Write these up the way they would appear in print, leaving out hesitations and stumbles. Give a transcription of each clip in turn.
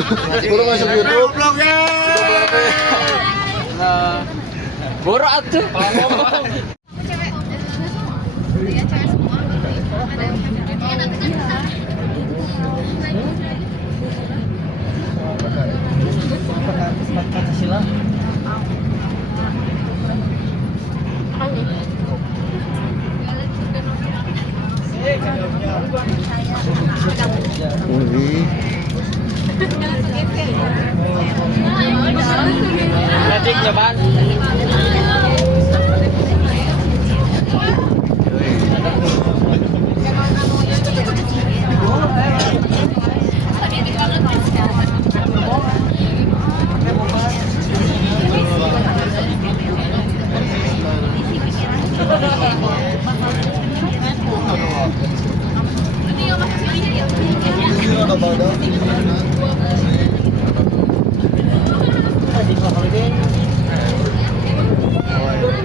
Baru masuk YouTube. Nah, Boro atuh. Cewek. Iya, cewek semua. Ada yang nanti kan Pancasila. Magic jaban.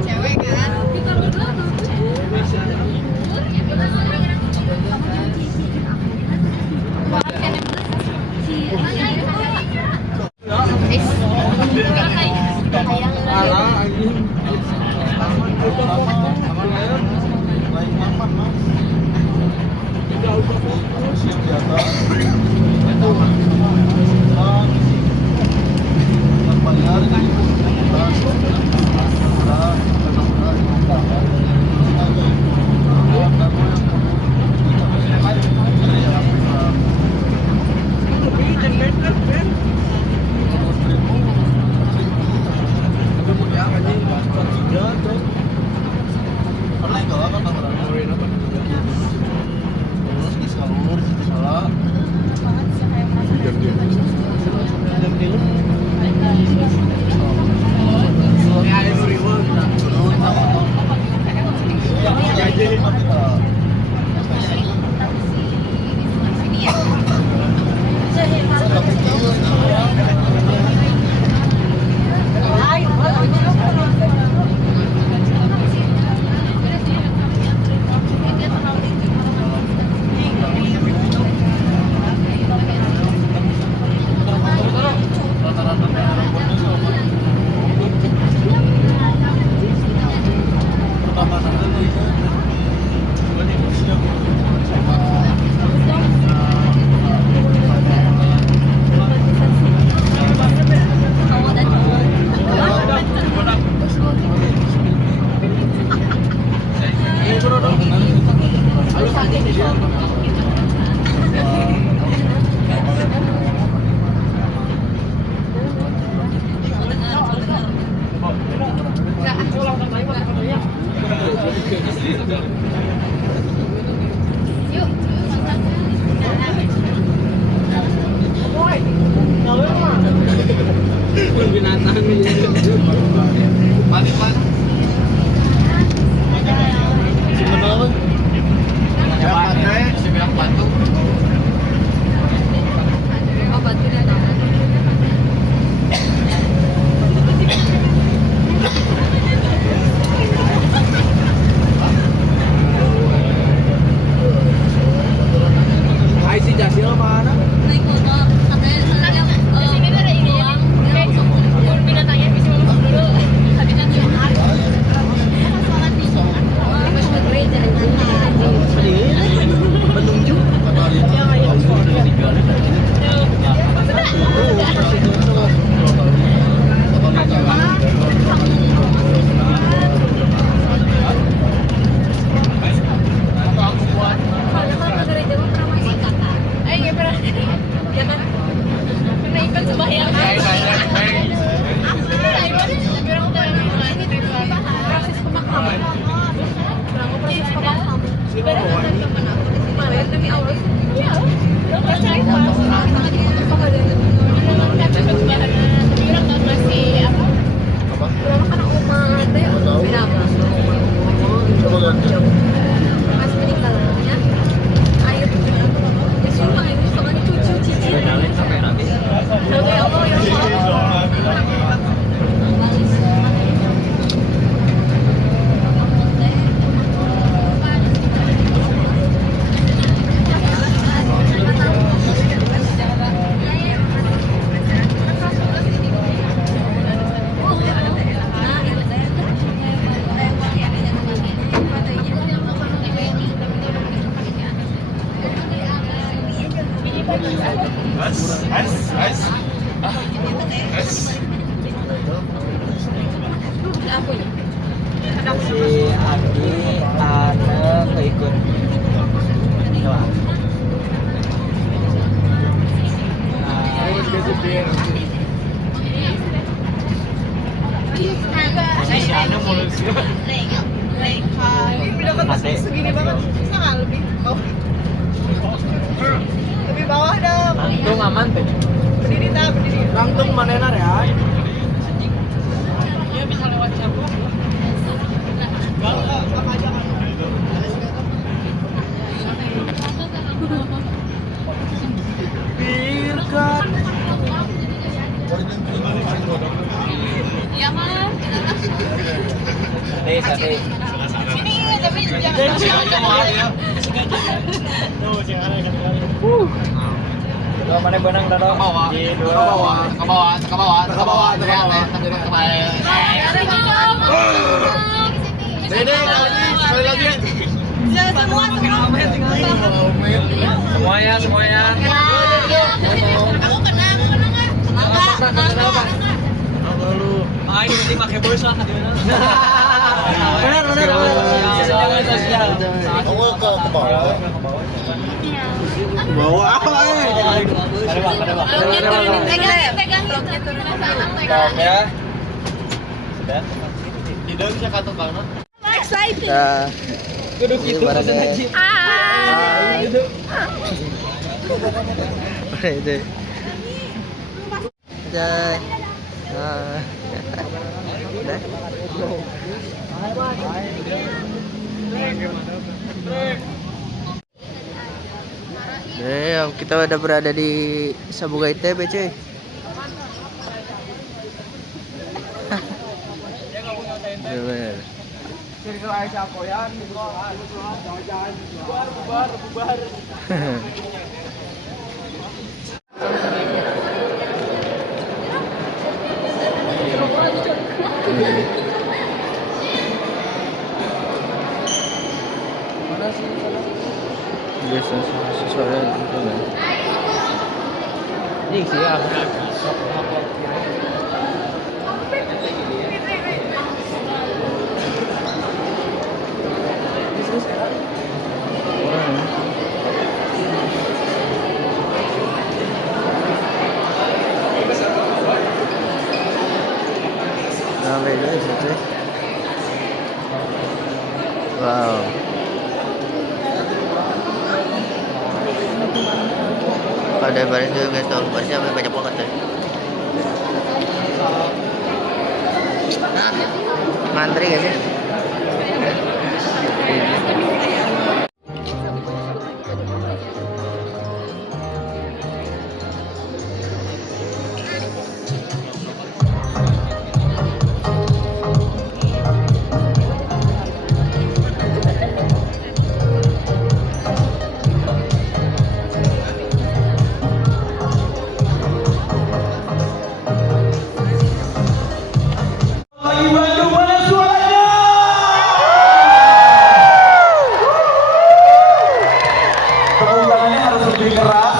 cewek kan. Ya kan? Si Adi, Ana keikut. Segini banget, bisa nggak lebih bawah? Lebih bawah dong. Untung aman tuh. Berdiri tak, berdiri. Langsung manenar ya. Iya mah. Sate. Sini tapi jangan. Kalau mana benang dado? Ke bawah. Ke bawah. Dede sekali lagi. Semuanya. Aku kena nggak? Kenapa? Ini penting pakai pulsa di mana? Benar. Sosial. Kamu ke bawah. Bawa apa Pegang truknya turun ke sana. Ya. Sudah. Tidak bisa kata banget. Excited. Nah, duduk itu pesen lagi. Hai. Oke, itu. Udah. Udah. Kita udah berada di Sabuga ITB, cuy. Bener. Bubar. Biasa suara gitu kan. Ini sih ya. Wow. Pada baris itu guys, tahun barisnya banyak banget deh. Ngantri gak sih?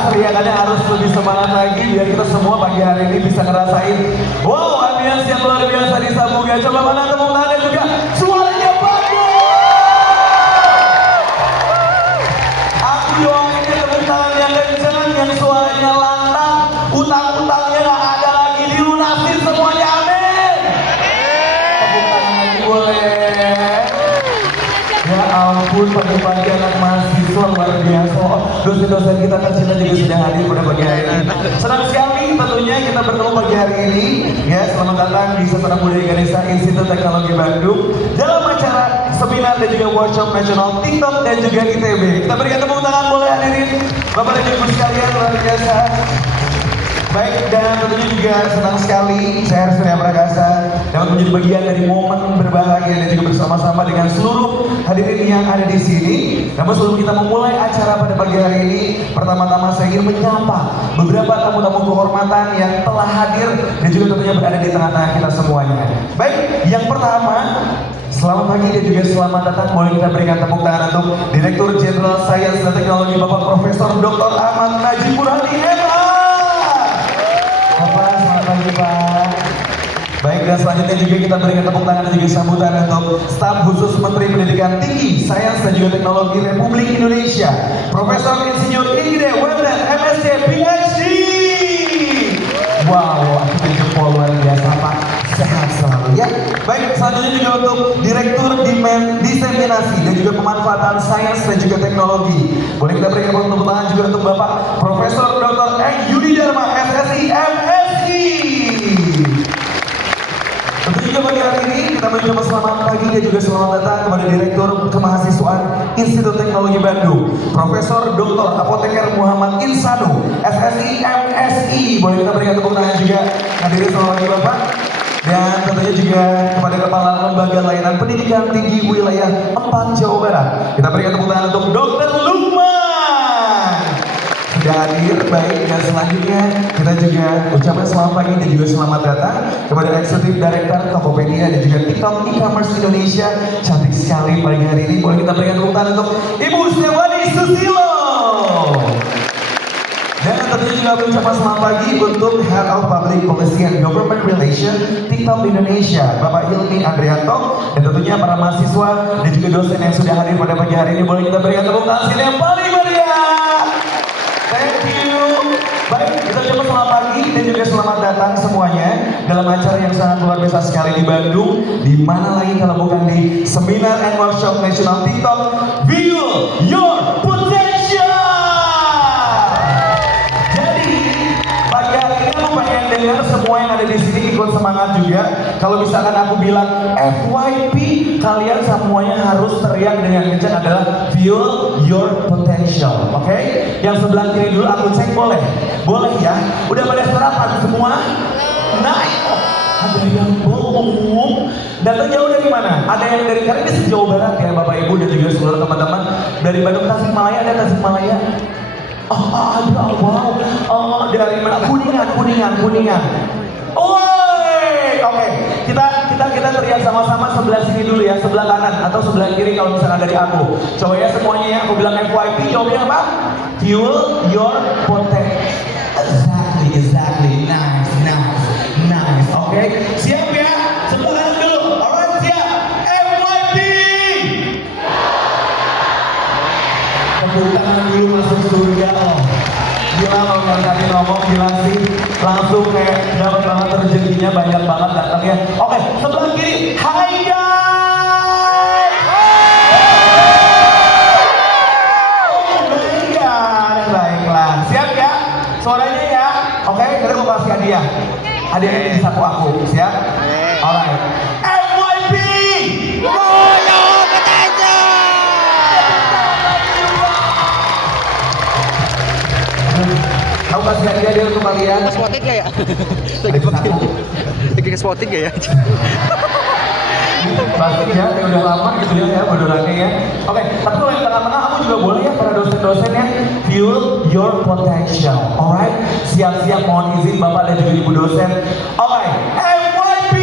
Teriakannya harus lebih semangat lagi biar kita semua pagi hari ini bisa ngerasain wow ambience yang luar biasa di Sabuga. Coba mana tepuk tangan juga suaranya bagus. Aku doain tepuk tangan yang kencang, yang suaranya lantang, utang-utangnya nggak ada lagi, dilunasin semuanya, amin. Tepuk tangan lagi boleh. Ya ampun, pagi-pagi anak mahasiswa luar biasa. Dosen-dosen kita tercinta juga sudah hadir pada pagi hari ini. Senang sekali tentunya kita bertemu pagi hari ini. Ya, selamat datang di Sasana Budaya Ganesha Institut Teknologi Bandung dalam acara seminar dan juga workshop nasional TikTok dan juga ITB. Kita berikan tepuk tangan boleh hadirin Bapak dan Ibu sekalian, luar biasa. Baik, dan tentunya juga senang sekali saya Surya Prakasa dapat menjadi bagian dari momen berbahagia dan juga bersama-sama dengan seluruh hadirin yang ada di sini. Namun sebelum kita memulai acara pada pagi hari ini, pertama-tama saya ingin menyapa beberapa tamu-tamu kehormatan yang telah hadir dan juga tentunya berada di tengah-tengah kita semuanya. Baik, yang pertama Selamat pagi dan juga selamat datang. Boleh kita berikan tepuk tangan untuk Direktur Jenderal Sains dan Teknologi Bapak Profesor Dr. Ahmad Najibur Hadi MA. Bapak, selamat pagi Pak. Baik, dan selanjutnya juga kita berikan tepuk tangan dan juga sambutan untuk staf khusus Menteri Pendidikan Tinggi, Sains dan juga Teknologi Republik Indonesia, Profesor Insinyur Ingrid Wendan, MSc, PhD. Wow, aku jempol luar biasa Pak. Sehat selalu ya. Baik, selanjutnya juga untuk Direktur Diseminasi dan juga Pemanfaatan Sains dan juga Teknologi. Boleh kita berikan tepuk tangan juga untuk Bapak Profesor Dr. Eng Yudi Dharma, SSI, MSI. Tentu juga bagi hari ini kita mengucapkan selamat pagi dan juga selamat datang kepada Direktur Kemahasiswaan Institut Teknologi Bandung, Profesor Dr. Apoteker Muhammad Insanu, SSI, MSI. Boleh kita berikan tepuk tangan juga hadirin selamat pagi Bapak. Dan tentunya juga kepada Kepala Lembaga Layanan Pendidikan Tinggi Wilayah 4 Jawa Barat. Kita berikan tepuk tangan untuk Dr. Lukman. Sudah hadir, baik. Dan selanjutnya kita juga ucapkan selamat pagi dan juga selamat datang kepada Eksekutif Director Tokopedia dan juga TikTok e-commerce Indonesia. Cantik sekali pagi hari ini. Boleh kita berikan tepuk tangan untuk Ibu Stefani Susilo. Dan tentunya juga mengucapkan selamat pagi untuk Head of Public Policy and Government Relations TikTok Indonesia, Bapak Hilmi Andrianto, dan tentunya para mahasiswa dan juga dosen yang sudah hadir pada pagi hari ini. Boleh kita berikan tepuk tangan sini yang paling meriah. Thank you. Baik, kita ucapkan selamat pagi dan juga selamat datang semuanya dalam acara yang sangat luar biasa sekali di Bandung. Di mana lagi kalau bukan di Seminar and Workshop National TikTok Fuel Your Potential. Dengar semua yang ada di sini ikut semangat juga. Kalau misalkan aku bilang FYP, kalian semuanya harus teriak dengan kencang adalah fuel your potential. Oke? Yang sebelah kiri dulu aku cek boleh? Boleh ya? Udah pada sarapan semua? Nah, ada yang bohong. Datang jauh dari mana? Ada yang dari karena ini sejauh barat ya Bapak Ibu dan juga seluruh teman-teman. Dari Bandung Tasikmalaya, ada Tasikmalaya. Ada, wow. Dari mana? Kuningan. Oi, oke. Kita teriak sama-sama sebelah sini dulu ya, sebelah kanan atau sebelah kiri kalau misalnya dari aku. Coba ya semuanya ya, aku bilang FYP, jawabnya apa? Fuel your potential. Exactly. Nice. Oke. Siap ya? Sebelah kanan dulu. Alright, siap. FYP. Tepuk tangan dulu masuk surga loh. Gila kalau kalian ngomong gila sih. Langsung kayak dapat banget rezekinya banyak banget datangnya. Oke, sebelah kiri. Hai guys. Oh my god. Baiklah. Siap ya? Suaranya ya. Oke, kita mau kasih hadiah. Hadiahnya di saku aku. Siap? Alright. FYP. Aku kasih hadiah untuk kalian. Spotting gak ya? Lagi spotting gak ya? Pasti ya, udah lama gitu ya bodorannya ya. Oke, tapi kalau yang tengah-tengah aku juga boleh ya para dosen-dosen ya. Fuel your potential. Alright, siap-siap mohon izin Bapak dan juga Ibu dosen. Alright, FYP.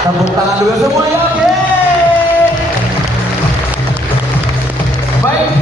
Tepuk tangan dulu semuanya, oke. Baik.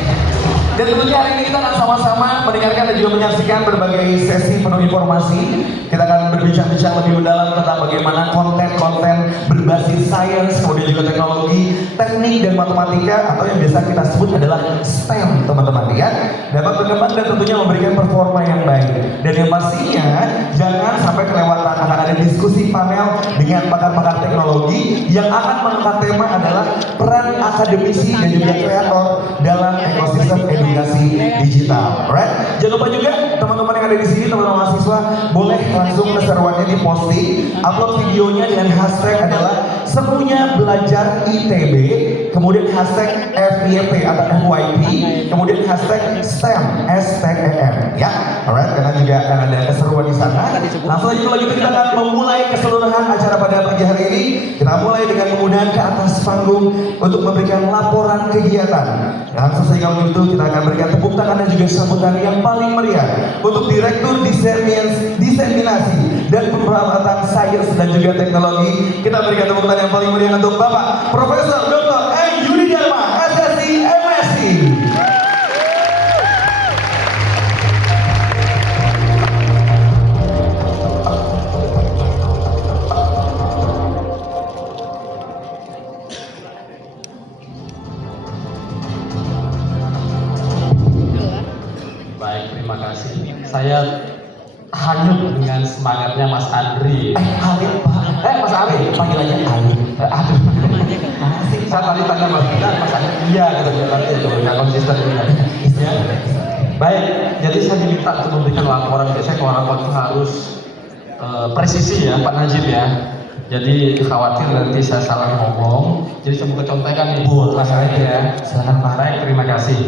Dan tentunya hari ini kita akan sama-sama mendengarkan dan juga menyaksikan berbagai sesi penuh informasi. Kita akan berbincang-bincang lebih mendalam tentang bagaimana konten-konten berbasis sains, kemudian juga teknologi, teknik, dan matematika atau yang biasa kita sebut adalah STEM, teman-teman ya. Dapat berkembang dan tentunya memberikan performa yang baik. Dan yang pastinya jangan sampai kelewatan, akan ada diskusi panel dengan pakar-pakar teknologi yang akan mengangkat tema adalah peran akademisi dan juga kreator dalam ekosistem edukasi digital. Alright? Jangan lupa juga teman-teman yang ada di sini, teman-teman mahasiswa, boleh langsung keseruannya di posting, upload videonya dengan hashtag adalah Serunya Belajar ITB, kemudian hashtag FYP atau FYP, kemudian hashtag STEM, STEM, ya. Alright, karena juga akan ada keseruan di sana. Langsung aja kalau gitu kita akan memulai keseluruhan acara pada pagi hari ini. Kita mulai dengan mengundang ke atas panggung untuk memberikan laporan kegiatan. Langsung saja kalau gitu kita akan berikan tepuk tangan dan juga sambutan yang paling meriah untuk Direktur Diseminasi dan Pemrawatan Sains dan juga Teknologi. Kita berikan tepuk tangan yang paling meriah untuk Bapak Profesor Dr. M. Yudi Dharma, SSC MSc. Baik, terima kasih. Saya hanyut dengan semangatnya Mas Andri. Arif Pak. Mas Arif, Panggilannya Arif. aduh. Saya tadi tanya Mas Andri, iya gitu ya, nanti itu nggak konsisten juga. Ya. Baik, jadi saya diminta untuk memberikan laporan. Biasanya kalau laporan itu harus presisi ya, Pak Najib ya. Jadi khawatir nanti saya salah ngomong. Jadi saya buka contekan nih, Mas Arif ya. Silakan Pak. Baik, terima kasih.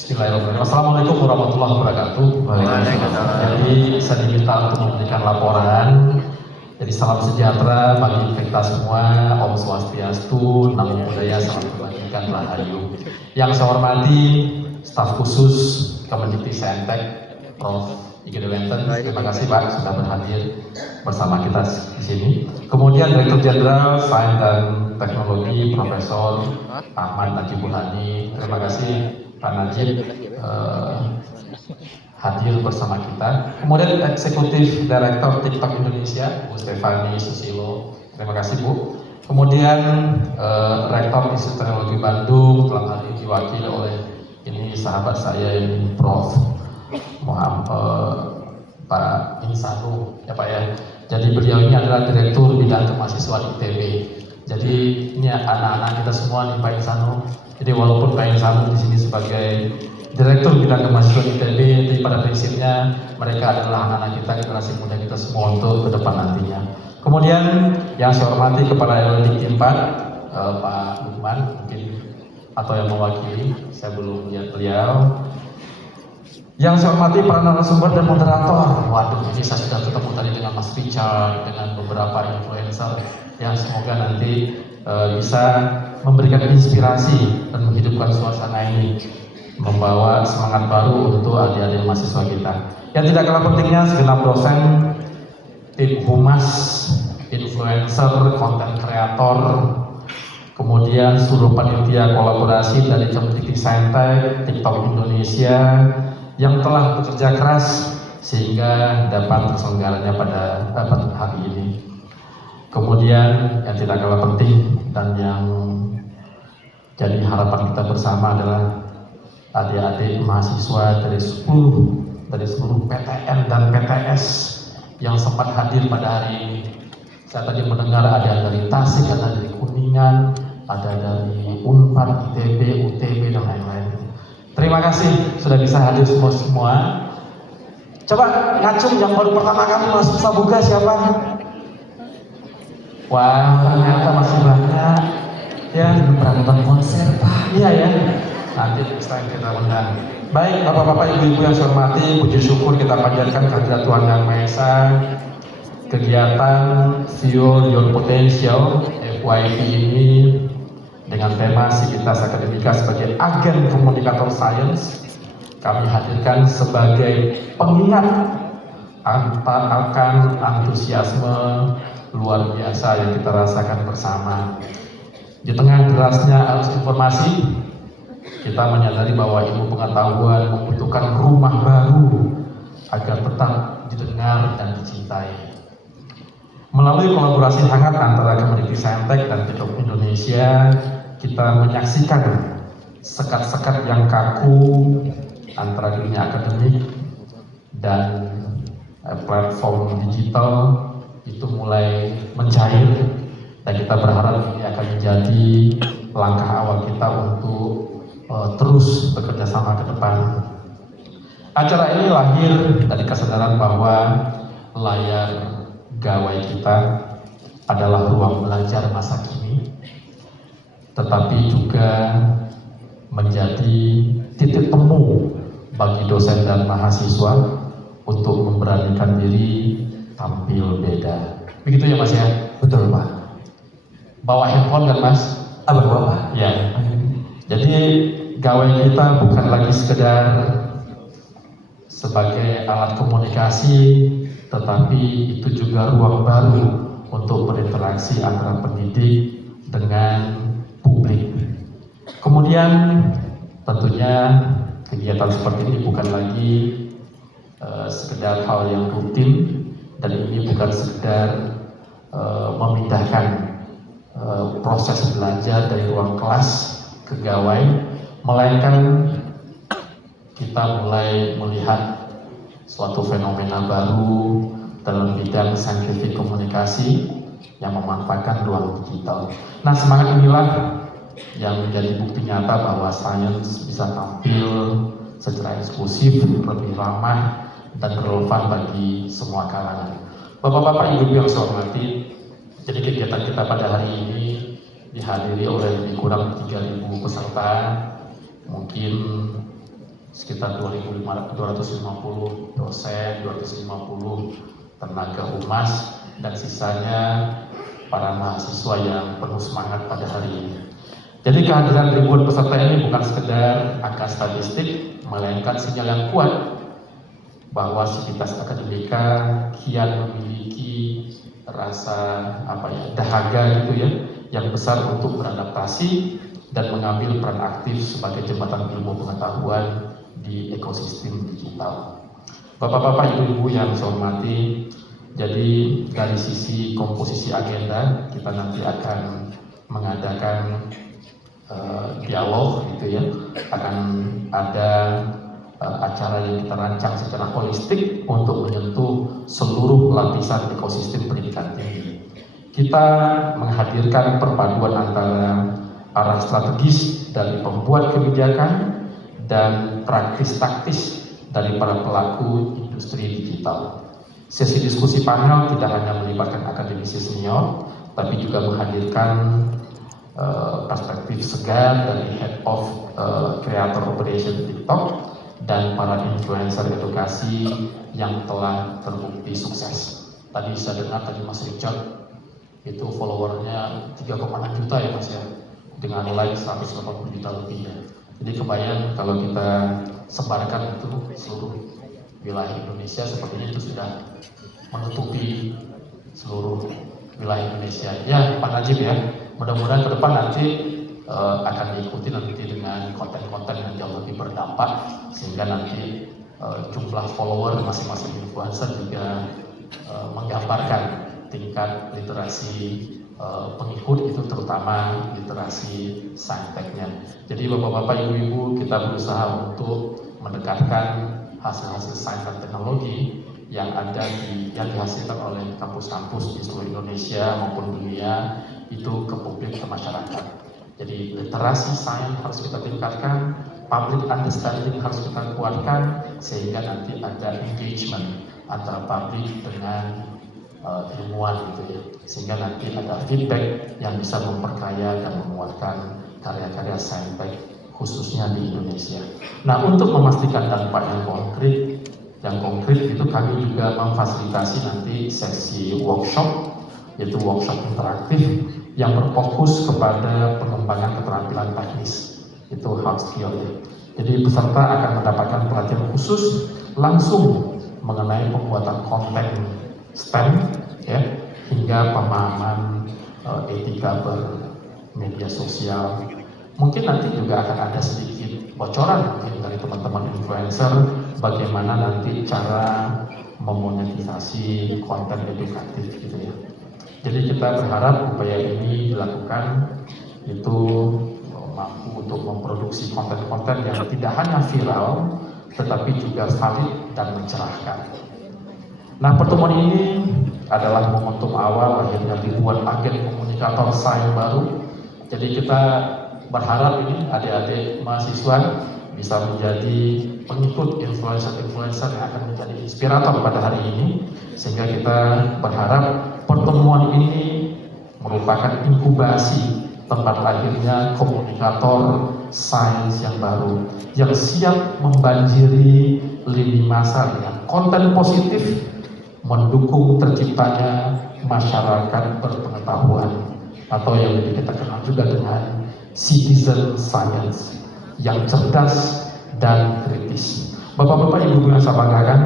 Bismillahirrahmanirrahim. Assalamualaikum warahmatullahi wabarakatuh. Jadi saya diminta untuk memberikan laporan. Jadi salam sejahtera bagi kita semua. Om Swastiastu, Namo Buddhaya, salam kebajikan, rahayu. Yang saya hormati staf khusus Kemendikbudristek Prof. Igede Wenten. Terima kasih Pak sudah berhadir bersama kita di sini. Kemudian Direktur Jenderal Sains dan Teknologi Profesor Ahmad Najibul Hadi. Terima kasih Pak Najib hadir bersama kita. Kemudian Eksekutif Direktur TikTok Indonesia, Bu Stefani Susilo. Terima kasih Bu. Kemudian Rektor Institut Teknologi Bandung dalam hal ini diwakili oleh ini sahabat saya ini Prof. Pak Insanu ya Pak ya. Jadi beliau ini adalah Direktur Bidang Kemahasiswaan ITB. Jadi ini anak-anak kita semua nih Pak Insanu. Jadi walaupun Pak Insanu di sini sebagai Direktur Bidang Kemahasiswaan ITB, tapi pada prinsipnya mereka adalah anak-anak kita, generasi muda kita semua untuk ke depan nantinya. Kemudian yang saya hormati Kepala LDIK 4 Pak Lukman mungkin atau yang mewakili, saya belum lihat beliau. Yang saya hormati para narasumber dan moderator. Waduh, jadi saya sudah ketemu tadi dengan Mas Richard, dengan beberapa influencer yang semoga nanti bisa memberikan inspirasi dan menghidupkan suasana ini, membawa semangat baru untuk adik-adik mahasiswa kita. Yang tidak kalah pentingnya segenap dosen, tim humas, influencer, konten kreator, kemudian seluruh panitia kolaborasi dari Kemendikbudristek, TikTok Indonesia yang telah bekerja keras sehingga dapat terselenggaranya pada hari ini. Kemudian yang tidak kalah penting dan yang jadi harapan kita bersama adalah adik-adik mahasiswa dari seluruh PTN dan PTS yang sempat hadir pada hari ini. Saya tadi mendengar ada dari Tasik, ada dari Kuningan, ada dari Unpad, ITB, UTB dan lain-lain. Terima kasih sudah bisa hadir semua. Coba ngacung yang baru pertama kali masuk Sabuga siapa? Wah, ternyata masih banyak. Ya, pernah nonton konser Pak. Iya ya. Nanti setelah kita undang. Baik, bapak-bapak, ibu-ibu yang saya hormati, puji syukur kita panjatkan kehadirat Tuhan Yang Maha Esa. Kegiatan Fuel Your Potential FYP ini dengan tema Sivitas Akademika sebagai agen komunikator sains, kami hadirkan sebagai pengingat akan antusiasme luar biasa yang kita rasakan bersama. Di tengah derasnya arus informasi, kita menyadari bahwa ilmu pengetahuan membutuhkan rumah baru agar tetap didengar dan dicintai. Melalui kolaborasi hangat antara Kemendikbudristek dan TikTok Indonesia, kita menyaksikan sekat-sekat yang kaku antara dunia akademik dan platform digital itu mulai mencair, dan kita berharap ini akan menjadi langkah awal kita untuk terus bekerja sama ke depan. Acara ini lahir dari kesadaran bahwa layar gawai kita adalah ruang belajar masa kini, tetapi juga menjadi titik temu bagi dosen dan mahasiswa untuk memberanikan diri tampil beda. Begitu ya Mas ya? Betul Pak. Bawa handphone kan Mas? Bawa Pak. Ya. Jadi gawai kita bukan lagi sekedar sebagai alat komunikasi, tetapi itu juga ruang baru untuk berinteraksi antara pendidik dengan publik. Kemudian tentunya kegiatan seperti ini bukan lagi sekedar hal yang rutin, dan ini bukan sekedar memindahkan proses belajar dari ruang kelas ke gawai, melainkan kita mulai melihat suatu fenomena baru dalam bidang scientific komunikasi yang memanfaatkan ruang digital. Nah, semangat inilah yang menjadi bukti nyata bahwa sains bisa tampil secara eksklusif, lebih ramah, dan relevan bagi semua kalangan. Bapak-bapak, ibu-ibu yang saya hormati, jadi kegiatan kita pada hari ini dihadiri oleh lebih kurang 3.000 peserta, mungkin sekitar 250 dosen, 250 tenaga humas, dan sisanya para mahasiswa yang penuh semangat pada hari ini. Jadi kehadiran ribuan peserta ini bukan sekedar angka statistik, melainkan sinyal yang kuat bahwa Sivitas Akademika kian memiliki rasa dahaga gitu ya, yang besar untuk beradaptasi dan mengambil peran aktif sebagai jembatan ilmu pengetahuan di ekosistem digital. Bapak-bapak, ibu-ibu yang saya hormati, jadi dari sisi komposisi agenda kita nanti akan mengadakan dialog gitu ya, akan ada acara yang kita rancang secara holistik untuk menyentuh seluruh lapisan ekosistem pendidikan tinggi. Kita menghadirkan perpaduan antara arah strategis dari pembuat kebijakan dan praktis taktis dari para pelaku industri digital. Sesi diskusi panel tidak hanya melibatkan akademisi senior, tapi juga menghadirkan perspektif segar dari Head of Creator Operation TikTok dan para influencer edukasi yang telah terbukti sukses. Tadi saya dengar tadi Mas Richard itu followernya 3,6 juta ya Mas ya, dengan like 180 juta lebih ya. Jadi kebayang kalau kita sebarkan itu seluruh wilayah Indonesia, sepertinya itu sudah menutupi seluruh wilayah Indonesia. Ya Pak Najib ya, mudah-mudahan ke depan nanti akan diikuti nanti dengan konten-konten yang jauh lebih berdampak, sehingga nanti jumlah follower masing-masing influencer juga menggambarkan tingkat literasi pengikut itu, terutama literasi sainteknya. Jadi bapak-bapak, ibu-ibu, kita berusaha untuk mendekatkan hasil-hasil sains dan teknologi yang ada yang dihasilkan oleh kampus-kampus di seluruh Indonesia maupun dunia itu ke publik, ke masyarakat. Jadi literasi sains harus kita tingkatkan, public understanding harus kita kuatkan, sehingga nanti ada engagement antara publik dengan ilmuwan gitu ya, sehingga nanti ada feedback yang bisa memperkaya dan menguatkan karya-karya saintek khususnya di Indonesia. Nah, untuk memastikan dampak yang konkret itu kami juga memfasilitasi nanti sesi workshop, yaitu workshop interaktif yang berfokus kepada pengembangan keterampilan teknis, itu hard skill ya. Jadi peserta akan mendapatkan pelatihan khusus langsung mengenai pembuatan konten STEM ya, hingga pemahaman etika bermedia sosial. Mungkin nanti juga akan ada sedikit bocoran mungkin dari teman-teman influencer bagaimana nanti cara memonetisasi konten edukatif gitu ya. Jadi kita berharap upaya ini dilakukan itu mampu untuk memproduksi konten-konten yang tidak hanya viral tetapi juga valid dan mencerahkan. Nah, pertemuan ini adalah momentum awal akhirnya ribuan agen komunikator sains baru. Jadi kita berharap ini adik-adik mahasiswa bisa menjadi pengikut influencer-influencer yang akan menjadi inspirator pada hari ini, sehingga kita berharap pertemuan ini merupakan inkubasi tempat lahirnya komunikator sains yang baru yang siap membanjiri lini masa dengan konten positif mendukung terciptanya masyarakat berpengetahuan, atau yang kita kenal juga dengan citizen science yang cerdas dan kritis. Bapak-bapak, ibu-ibu yang saya banggakan,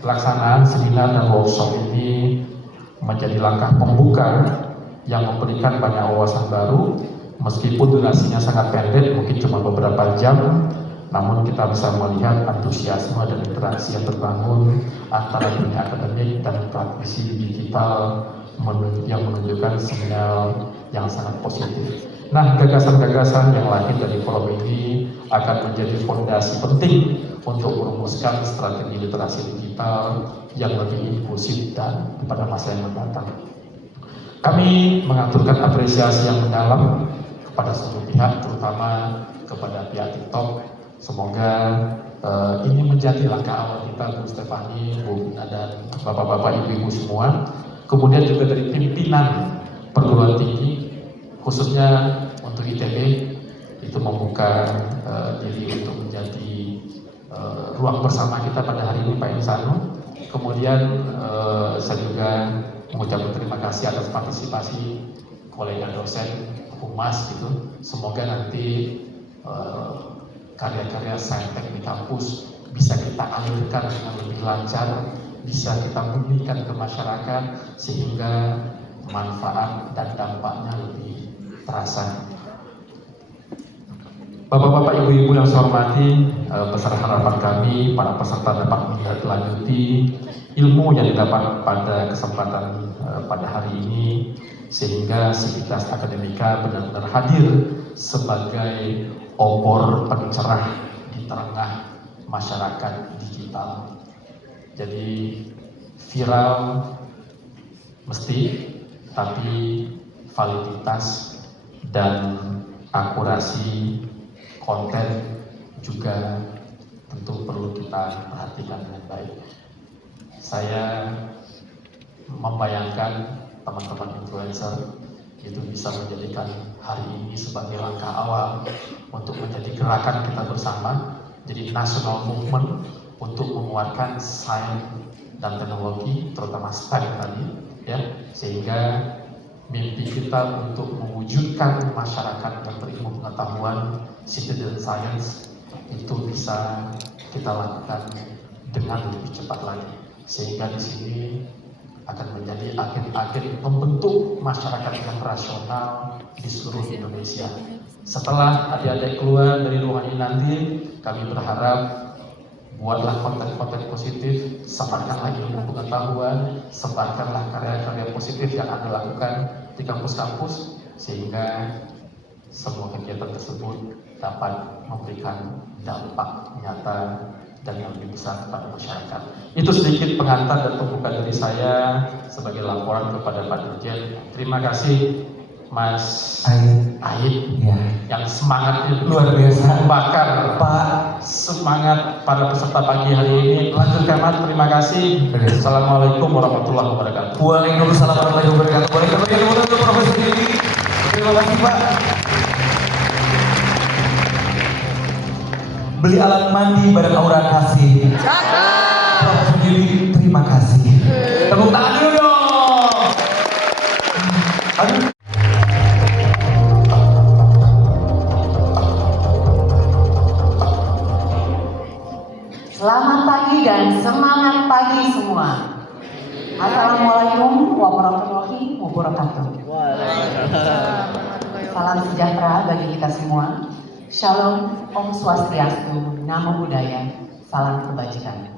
pelaksanaan seminar dan workshop ini menjadi langkah pembuka yang memberikan banyak wawasan baru, meskipun durasinya sangat pendek, mungkin cuma beberapa jam, namun kita bisa melihat antusiasme dan interaksi yang terbangun antara dunia akademik dan praktisi digital yang menunjukkan sinyal yang sangat positif. Nah, gagasan-gagasan yang lahir dari forum ini akan menjadi fondasi penting untuk merumuskan strategi literasi digital yang lebih inklusif dan pada masa yang mendatang. Kami mengaturkan apresiasi yang mendalam kepada seluruh pihak, terutama kepada pihak TikTok. Semoga ini menjadi langkah awal kita, Bu Stefani, Bu Bina, dan Bapak-Bapak, Ibu-Ibu semua. Kemudian juga dari pimpinan perguruan tinggi, khususnya untuk ITB, itu membuka diri untuk menjadi ruang bersama kita pada hari ini, Pak Insanu. Kemudian saya juga mengucapkan terima kasih atas partisipasi kolega dosen, humas gitu. Semoga nanti karya-karya saintek di kampus bisa kita alirkan dengan lebih lancar, bisa kita berikan ke masyarakat sehingga manfaat dan dampaknya lebih terasa. Bapak-bapak, ibu-ibu yang saya hormati, besar harapan kami para peserta dapat menindaklanjuti ilmu yang didapat pada kesempatan pada hari ini, sehingga Sivitas Akademika benar-benar hadir sebagai obor pencerah di tengah masyarakat digital. Jadi viral mesti, tapi validitas dan akurasi konten juga tentu perlu kita perhatikan dengan baik. Saya membayangkan teman-teman influencer itu bisa menjadikan hari ini sebagai langkah awal untuk menjadi gerakan kita bersama, jadi national movement untuk menguatkan sains dan teknologi, terutama STEM tadi, ya, sehingga mimpi kita untuk mewujudkan masyarakat yang berilmu pengetahuan, citizen science, itu bisa kita lakukan dengan lebih cepat lagi, sehingga di sini akan menjadi agen-agen pembentuk masyarakat yang rasional di seluruh Indonesia. Setelah adik-adik keluar dari ruangan ini nanti, kami berharap buatlah konten-konten positif, sebarkanlah ilmu pengetahuan, sebarkanlah karya-karya positif yang Anda lakukan di kampus-kampus, sehingga semua kegiatan tersebut dapat memberikan dampak nyata dan yang lebih besar kepada masyarakat. Itu sedikit pengantar dan pembuka dari saya sebagai laporan kepada Pak Dirjen. Terima kasih Mas Aid Ya. yang semangatnya Luar biasa. membakar Pak. semangat para peserta pagi hari ini. Lanjutkan Mas, terima kasih. Assalamualaikum warahmatullahi wabarakatuh. Waalaikumsalam warahmatullahi wabarakatuh. Boleh kembali untuk Profesor Didi. Terima kasih Pak. Beli alat mandi bareng aura kasih. Profesor Didi, terima kasih. Tepuk tangan dulu dong. Aduh. Selamat pagi dan semangat pagi semua. Assalamualaikum warahmatullahi wabarakatuh. Salam sejahtera bagi kita semua. Shalom, Om Swastiastu, Namo Buddhaya, salam kebajikan.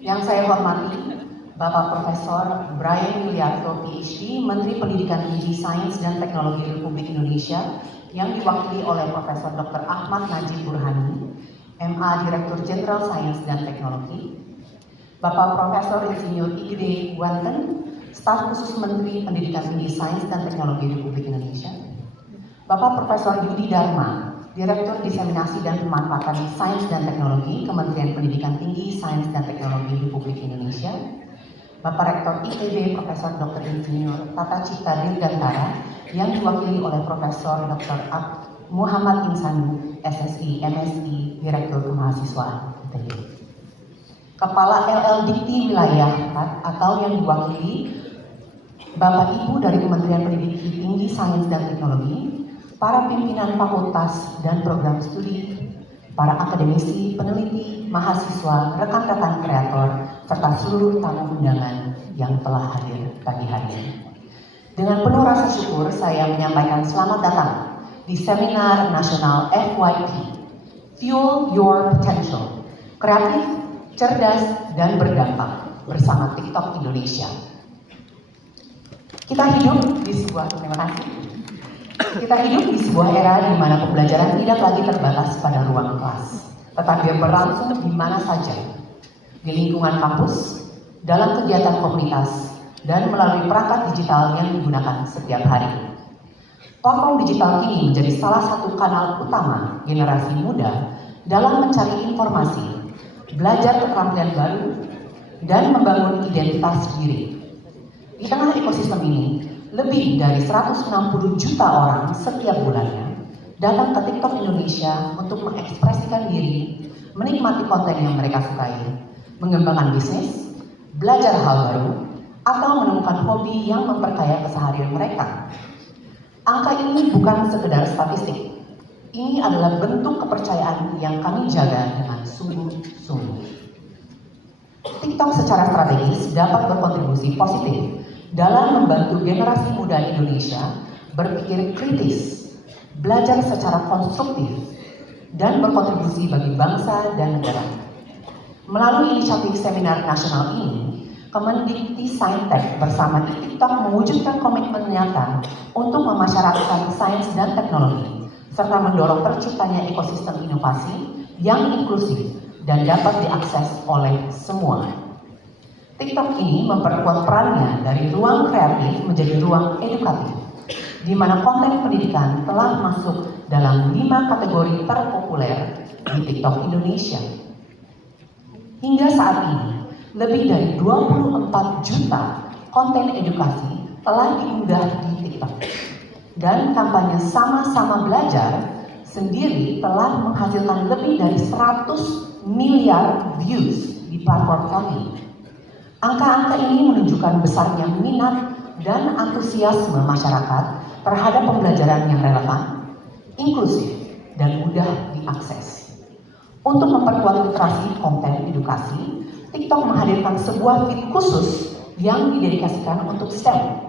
Yang saya hormati, Bapak Profesor Brian Yuliarto, PhD, Menteri Pendidikan Tinggi, Sains dan Teknologi Republik Indonesia, yang diwakili oleh Profesor Dr. Ahmad Najib Burhani, MA Direktur Jenderal Sains dan Teknologi, Bapak Profesor Insinyur IGD Wanten, Staf Khusus Menteri Pendidikan Tinggi, Sains dan Teknologi Republik Indonesia, Bapak Profesor Yudi Dharma, Direktur Diseminasi dan Pemanfaatan Sains dan Teknologi, Kementerian Pendidikan Tinggi, Sains dan Teknologi Republik Indonesia, Bapak Rektor ITB Profesor Dr. Insinyur Tata Cipta Dirgantara, yang diwakili oleh Profesor Dr. Muhammad Insanu, SSI, MSI, Direktur Kemahasiswaan ITB. Kepala LL Dikti Wilayah 4 atau yang diwakili Bapak Ibu dari Kementerian Pendidikan Tinggi, Sains dan Teknologi, para pimpinan fakultas dan program studi, para akademisi, peneliti, mahasiswa, rekan-rekan kreator, serta seluruh tamu undangan yang telah hadir pagi hari ini. Dengan penuh rasa syukur, saya menyampaikan selamat datang di Seminar Nasional FYP, Fuel Your Potential, Kreatif, Cerdas, dan Berdampak bersama TikTok Indonesia. Kita hidup di sebuah era di mana pembelajaran tidak lagi terbatas pada ruang kelas, tetapi berlangsung di mana saja, di lingkungan kampus, dalam kegiatan komunitas, dan melalui perangkat digital yang digunakan setiap hari. Platform digital ini menjadi salah satu kanal utama generasi muda dalam mencari informasi, belajar keterampilan baru, dan membangun identitas diri. Di tengah ekosistem ini, lebih dari 160 juta orang setiap bulannya datang ke TikTok Indonesia untuk mengekspresikan diri, menikmati konten yang mereka sukai, mengembangkan bisnis, belajar hal baru, atau menemukan hobi yang memperkaya keseharian mereka. Angka ini bukan sekedar statistik. Ini adalah bentuk kepercayaan yang kami jaga dengan sungguh-sungguh. TikTok secara strategis dapat berkontribusi positif dalam membantu generasi muda Indonesia berpikir kritis, belajar secara konstruktif, dan berkontribusi bagi bangsa dan negara. Melalui inisiatif seminar nasional ini, Kemendikti-Saintek bersama TikTok mewujudkan komitmen nyata untuk memasyarakatkan sains dan teknologi, serta mendorong terciptanya ekosistem inovasi yang inklusif dan dapat diakses oleh semua. TikTok ini memperkuat perannya dari ruang kreatif menjadi ruang edukatif, di mana konten pendidikan telah masuk dalam 5 kategori terpopuler di TikTok Indonesia. Hingga saat ini, lebih dari 24 juta konten edukasi telah diunggah di TikTok. Dan kampanye Sama-sama Belajar sendiri telah menghasilkan lebih dari 100 miliar views di platform kami. Angka-angka ini menunjukkan besarnya minat dan antusiasme masyarakat terhadap pembelajaran yang relevan, inklusif, dan mudah diakses. Untuk memperkuat literasi konten edukasi, TikTok menghadirkan sebuah feed khusus yang didedikasikan untuk STEM,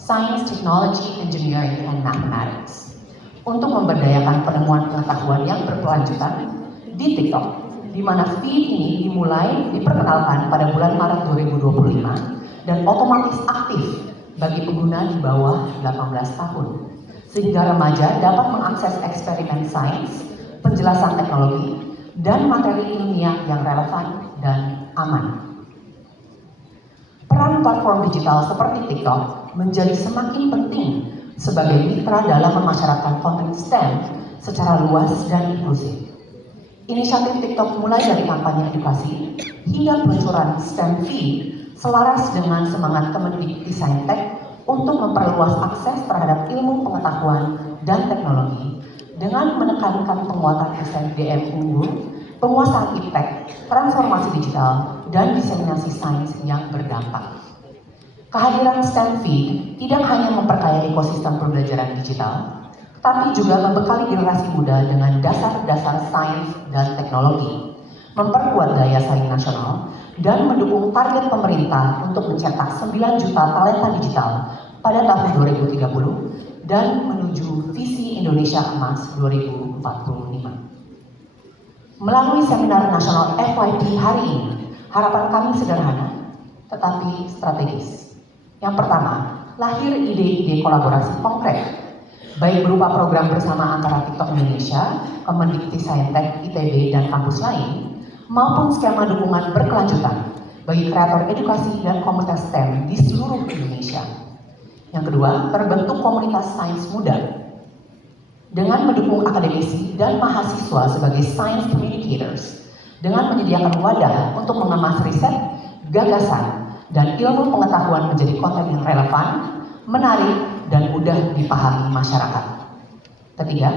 Science, Technology, Engineering, and Mathematics, untuk memberdayakan penemuan pengetahuan yang berkelanjutan di TikTok, di mana feed ini diperkenalkan pada bulan Maret 2025 dan otomatis aktif bagi pengguna di bawah 18 tahun, sehingga remaja dapat mengakses eksperimen sains, penjelasan teknologi, dan materi ilmiah yang relevan dan aman. Peran platform digital seperti TikTok menjadi semakin penting sebagai mitra dalam memasyarakatkan konten STEM secara luas dan inklusif. Inisiatif TikTok mulai dari kampanye edukasi hingga peluncuran STEM Feed selaras dengan semangat Kemendikti-Saintek untuk memperluas akses terhadap ilmu pengetahuan dan teknologi dengan menekankan penguatan SDM unggul, penguasaan iptek, transformasi digital, dan diseminasi sains yang berdampak. Kehadiran STEM Feed tidak hanya memperkaya ekosistem pembelajaran digital, tapi juga membekali generasi muda dengan dasar-dasar sains dan teknologi, memperkuat daya saing nasional, dan mendukung target pemerintah untuk mencetak 9 juta talenta digital pada tahun 2030 dan menuju visi Indonesia Emas 2045. Melalui seminar nasional FYP hari ini, harapan kami sederhana, tetapi strategis. Yang pertama, lahir ide-ide kolaborasi konkret, baik berupa program bersama antara TikTok Indonesia, Kemendikti-Saintek, ITB, dan kampus lain, maupun skema dukungan berkelanjutan bagi kreator edukasi dan komunitas STEM di seluruh Indonesia. Yang kedua, terbentuk komunitas sains muda dengan mendukung akademisi dan mahasiswa sebagai science communicators dengan menyediakan wadah untuk mengemas riset, gagasan, dan ilmu pengetahuan menjadi konten yang relevan, menarik, dan mudah dipahami masyarakat. Ketiga,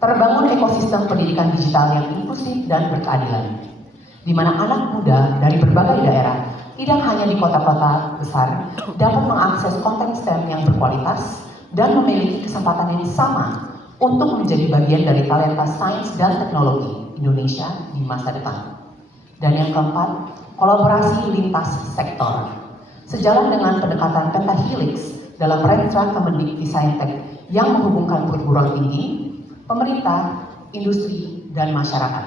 terbangun ekosistem pendidikan digital yang inklusif dan berkeadilan, di mana anak muda dari berbagai daerah, tidak hanya di kota-kota besar, dapat mengakses konten STEM yang berkualitas dan memiliki kesempatan yang sama untuk menjadi bagian dari talenta sains dan teknologi Indonesia di masa depan. Dan yang keempat, kolaborasi lintas sektor. Sejalan dengan pendekatan pentahelix dalam rangka Kemendikti Saintek yang menghubungkan perguruan tinggi, pemerintah, industri, dan masyarakat.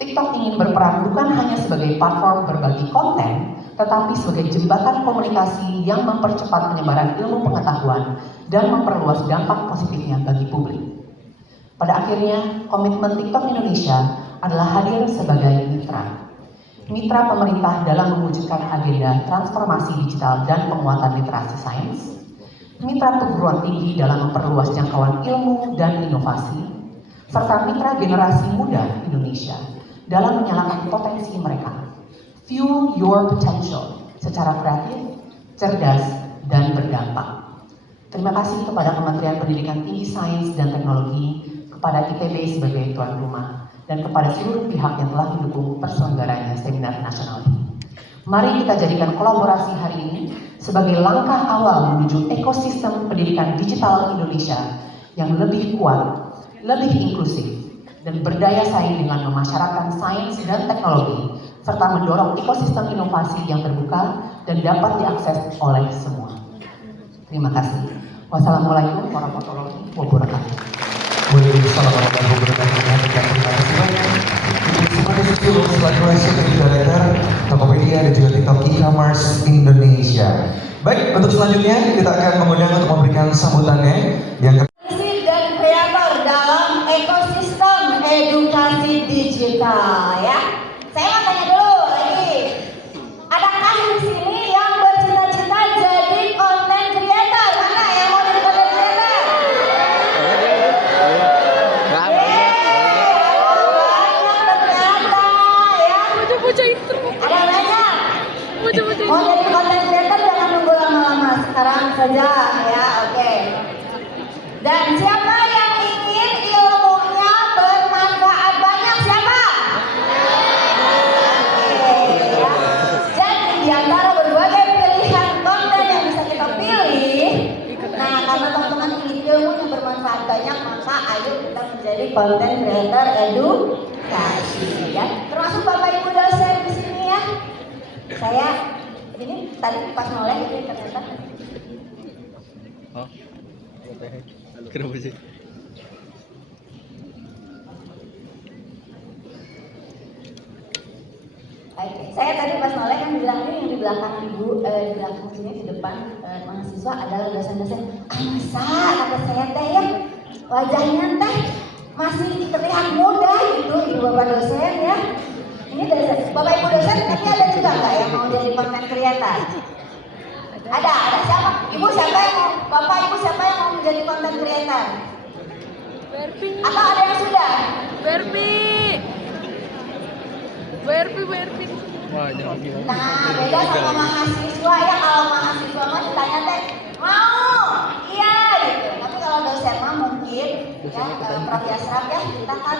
TikTok ingin berperan bukan hanya sebagai platform berbagi konten, tetapi sebagai jembatan komunikasi yang mempercepat penyebaran ilmu pengetahuan dan memperluas dampak positifnya bagi publik. Pada akhirnya, komitmen TikTok Indonesia adalah hadir sebagai mitra pemerintah dalam mewujudkan agenda transformasi digital dan penguatan literasi sains, mitra perguruan tinggi dalam memperluas jangkauan ilmu dan inovasi, serta mitra generasi muda Indonesia dalam menyalakan potensi mereka. Fuel your potential secara kreatif, cerdas, dan berdampak. Terima kasih kepada Kementerian Pendidikan Tinggi, Sains, dan Teknologi, kepada ITB sebagai tuan rumah, dan kepada seluruh pihak yang telah mendukung perselenggaranya seminar nasional ini. Mari kita jadikan kolaborasi hari ini sebagai langkah awal menuju ekosistem pendidikan digital Indonesia yang lebih kuat, lebih inklusif, dan berdaya saing dengan memasyarakatkan sains dan teknologi, serta mendorong ekosistem inovasi yang terbuka dan dapat diakses oleh semua. Terima kasih. Wassalamualaikum warahmatullahi wabarakatuh. Waalaikumsalam warahmatullahi wabarakatuh. Terima kasih banyak. Sebagai Sukses selaku Executive Director Tokopedia dan juga TikTok E-commerce Indonesia. Baik, untuk selanjutnya kita akan mengundang untuk memberikan sambutannya yang Dan kreator dalam ekosistem edukasi digital ya. Saya mau tanya dulu lagi. Adakah di sini yang bercita-cita jadi content creator? Mana yang mau jadi content creator? Ada banyak. Mau jadi content creator jangan nunggu lama-lama, sekarang saja ya, oke. Dan siapa yang ingin ilmunya bermanfaat banyak? Siapa? Oke, ya. Jadi di antara berbagai pilihan konten yang bisa kita pilih, nah karena teman-teman ingin ilmu yang bermanfaat banyak, maka ayo kita menjadi content creator edukasi ya. Termasuk Bapak Ibu dosen di sini ya. Saya ini tadi pas noleh ini ternyata. Kenapa sih? Oke, saya tadi pas noleh kan bilang ini yang di belakang ibu, di belakang sini di depan mahasiswa adalah dosen-dosen. Masa kata saya teh ya, wajahnya teh masih terlihat muda gitu, ibu bapak dosen ya. Ini dosen, bapak ibu dosen tapi ada juga nggak yang mau jadi content creator? Ada siapa? Ibu siapa yang mau? Bapak ibu siapa yang mau menjadi content creator? Atau ada yang sudah? Wah, jangan gila. Nah, beda sama mahasiswa ya. Kalau mahasiswa mah ditanya teh mau, iya gitu. Tapi kalau dosen mah mungkin ya Prof Yasraf ya, kita kan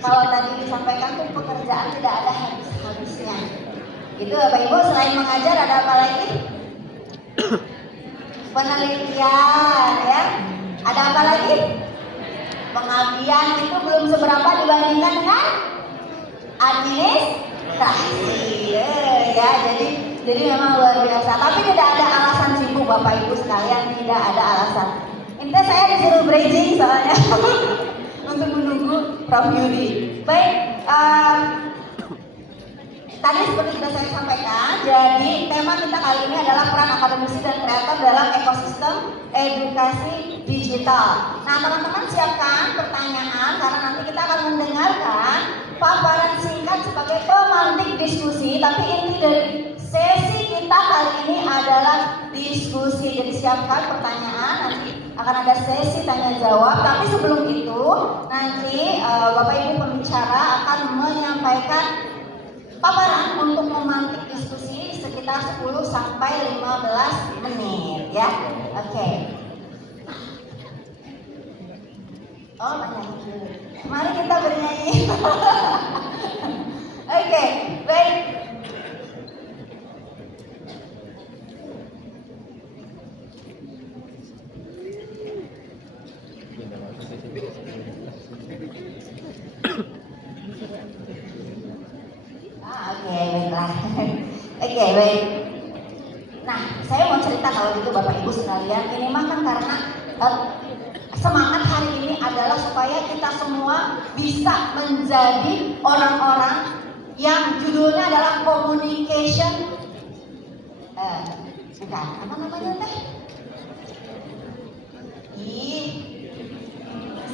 kalau tadi disampaikan tuh pekerjaan tidak ada habis-habisnya. Gitu Bapak Ibu, selain mengajar ada apa lagi? Penelitian ya. Ada apa lagi? Pengabdian itu belum seberapa dibandingkan dengan administrasi ya, jadi memang luar biasa. Tapi tidak ada alasan sibuk Bapak Ibu sekalian, tidak ada alasan. Ini saya disuruh bridging soalnya untuk menunggu Prof Yudi. Baik, tadi seperti sudah saya sampaikan, jadi tema kita kali ini adalah peran akademisi dan kreator dalam ekosistem edukasi digital. Nah teman-teman siapkan pertanyaan karena nanti kita akan mendengarkan paparan singkat sebagai pemantik diskusi. Tapi inti dari sesi kita kali ini adalah diskusi. Jadi siapkan pertanyaan, nanti akan ada sesi tanya jawab. Tapi sebelum itu nanti Bapak Ibu pembicara akan menyampaikan paparan untuk memantik diskusi sekitar 10 sampai 15 menit ya. Oke. Oh, banyak dulu. Mari kita bernyanyi. Oke, baik. Oke, baiklah. Oke, baik. Nah, saya mau cerita kalau gitu Bapak Ibu sekalian. Ini mah kan karena semangat hari ini adalah supaya kita semua bisa menjadi orang-orang yang judulnya adalah communication. Bukan, apa namanya teh?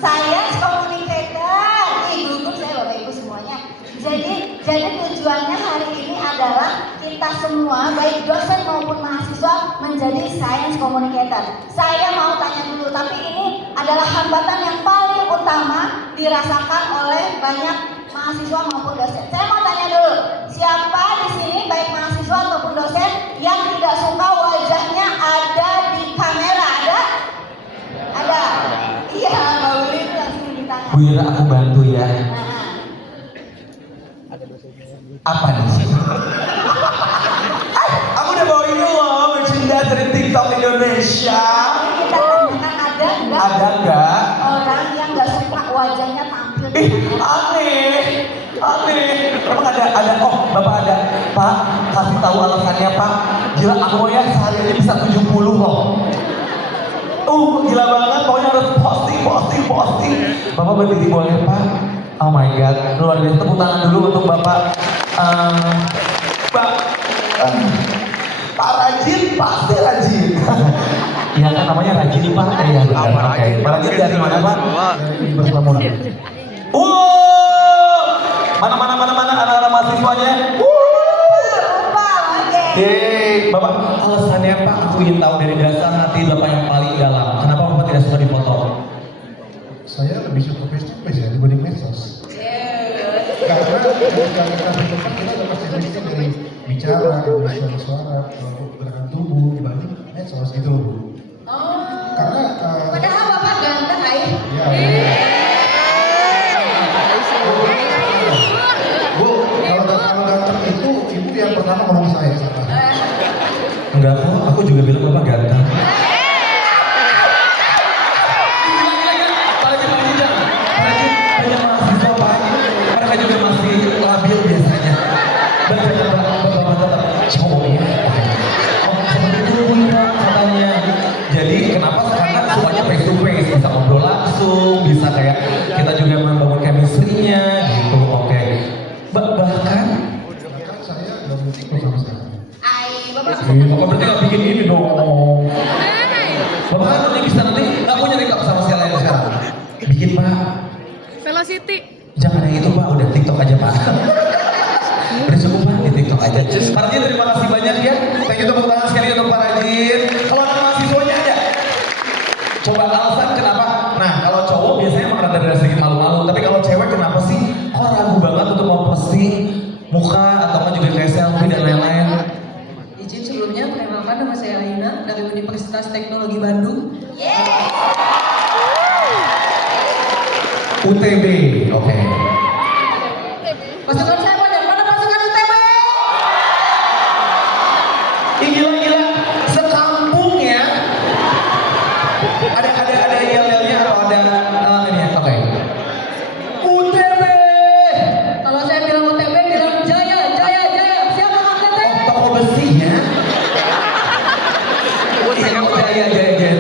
Science communicator. Gugur saya Bapak Ibu semuanya. Jadi tujuannya hari ini adalah kita semua baik dosen maupun mahasiswa menjadi science communicator. Saya mau tanya dulu, tapi ini adalah hambatan yang paling utama dirasakan oleh banyak mahasiswa maupun dosen. Saya mau tanya dulu, siapa di sini baik mahasiswa ataupun dosen yang tidak suka wajahnya ada di kamera? Ada? Ada. Iya, Mbak Uli langsung di tangan. Bu Ira, aku bantu ya. Apa nih? Aku udah bawa ini loh, bercinta dari TikTok Indonesia. Kita tanyakan ada nggak? Ada nggak? Orang yang nggak suka wajahnya tampil di Aneh. Emang ada. Oh, Bapak ada. Pak, kasih tahu alasannya Pak. Gila, aku ya sehari ini bisa 70 loh. Gila banget. Pokoknya harus posting. Bapak berdiri boleh Pak? Oh my God, luar biasa. Tepuk tangan dulu untuk Bapak. Pak Rajin, pasti Rajin. Iya kan namanya Rajin Pak. Iya benar. Oke. Pak Rajin dari mana Pak? Berselamunan. Mana anak-anak mahasiswanya? Oke. Bapak, alasannya Pak, aku ingin tahu dari dasar hati Bapak yang paling dalam. Kenapa Bapak tidak suka difoto? Saya lebih suka face to face ya dibanding medsos. Karena kita udah pasti basic dari bicara, suara, gerakan tubuh dibanding medsos gitu Bu. Karena padahal Bapak ganteng ayah. Bu, kalau ganteng itu ibu yang pertama ngomong saya sama. Enggak kok, aku juga bilang Bapak ganteng. Jadi kenapa? Karena semuanya face to face, bisa ngobrol langsung, bisa kayak kita juga membangun chemistry-nya gitu. Oke. Bahkan saya belum ikut sama sekali. Bapak berarti nggak bikin ini dong. Bapak kan nanti bisa nggak punya rekam sama sekali yang sekarang. Bikin Pak. Velocity. Jangan yang itu Pak, udah TikTok aja Pak. Udah cukup Pak, di TikTok aja. Pak Rajin, terima kasih banyak ya. Thank you, tepuk tangan sekali untuk Pak Rajin. Kalau ada mahasiswanya ada. Coba alasan kenapa? Nah, kalau cowok biasanya emang rada sedikit malu-malu. Tapi kalau cewek kenapa sih? Kok ragu banget untuk mau posting muka atau juga kayak selfie dan lain-lain? Izin sebelumnya, perkenalkan nama saya Aina dari Universitas Teknologi Bandung. UTB, oke. Pasukan saya banyak, mana pasukan UTB? Gila, sekampung ya. Ada yel-yelnya atau ada ini ya? Oke. UTB. Kalau saya bilang UTB, bilang Jaya. Siapa Kang Teteh? Toko besi ya. Jaya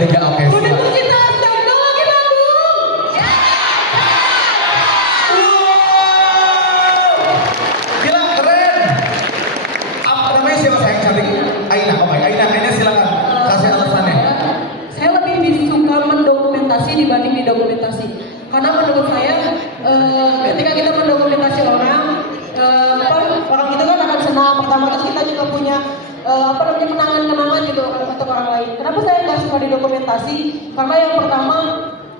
3, oke. Universitas Teknologi Bandung. Gila, keren. Apa namanya siapa sayang cantik? Aina, oke. Aina silakan. Kasih alasannya. Saya lebih suka mendokumentasi dibanding didokumentasi. Karena menurut saya, ketika kita mendokumentasi orang itu kan akan senang. Pertama terus kita juga punya kenangan-kenangan gitu untuk orang lain. Kenapa saya nggak suka didokumentasi? Karena yang pertama,